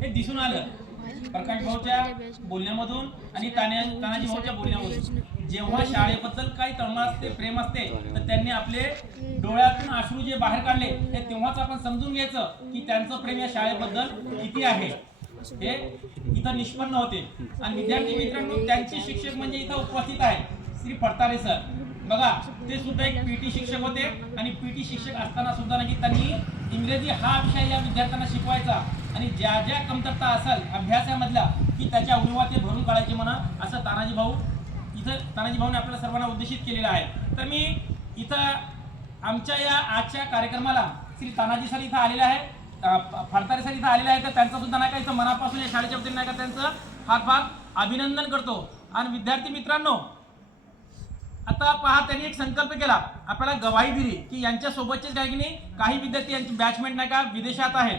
हे दिसून आलं प्रकाश भाऊच्या बोलण्यामधून आणि तानाजी भाऊच्या बोलण्यामधून। जेव्हा शाळेबद्दल काही तळमळ असते, प्रेम असते, तर त्यांनी आपले डोळ्यातून अश्रू जे बाहेर काढले हे तेव्हाच आपण समजून घ्यायचं की त्यांचं प्रेम या शाळेबद्दल किती आहे हे इथं निष्पन्न होते। आणि विद्यार्थी मित्रांनो, त्यांचे शिक्षक म्हणजे इथं उपस्थित आहे श्री फडतारे सर। बघा, ते सुद्धा एक पीटी शिक्षक होते आणि पीटी शिक्षक असताना सुद्धा नाही त्यांनी इंग्रजी हा विषय या विद्यार्थ्यांना शिकवायचा आणि ज्या ज्या कमतरता असेल अभ्यासामधल्या की त्याच्या उणिवा ते भरून काढायचे म्हणा, असं तानाजी भाऊने आपल्याला सर्वांना उद्देशित केलेलं आहे। तर मी इथं आमच्या या आजच्या कार्यक्रमाला श्री तानाजी सर इथं आलेले आहे, फडतारे सर इथं आलेले आहे, तर त्यांचं सुद्धा नाही का इथं मनापासून या शाळेच्या वतीने नाही का त्यांचं फार फार अभिनंदन करतो। आणि विद्यार्थी मित्रांनो, आता पहा, त्यांनी एक संकल्प केला, आपल्याला गवाही दिली की यांच्या सोबतचे काही विद्यार्थी यांची बॅचमेट नाही का विदेशात आहेत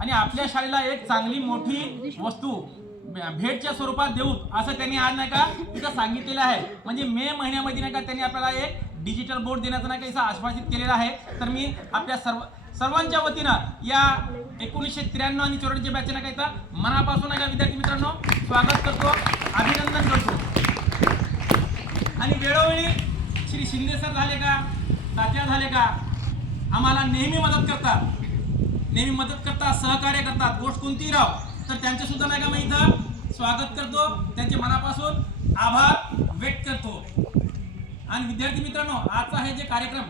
आणि आपल्या शाळेला एक चांगली मोठी वस्तू भेटच्या स्वरूपात देऊ असं त्यांनी आज नाही का तिथं सांगितलेलं आहे। म्हणजे मे महिन्यामध्ये नाही का त्यांनी आपल्याला एक डिजिटल बोर्ड देण्याचं नाही का इथं आश्वासित केलेलं आहे। तर मी आपल्या सर्वांच्या वतीनं या 1993 आणि 94 बॅच नाही का इथं मनापासून नाही का विद्यार्थी मित्रांनो स्वागत करतो, अभिनंदन करतो। आणि वेळोवेळी श्री शिंदे सर झाले का, तात्या झाले का, आम्हाला नेहमी मदत करतात, सहकार्य करतात, गोष्ट कोणतीही राव, तर त्यांचे सुद्धा नाही का मी इथं स्वागत करतो, त्यांचे मनापासून आभार व्यक्त करतो। आणि विद्यार्थी मित्रांनो, आजचा हे जे कार्यक्रम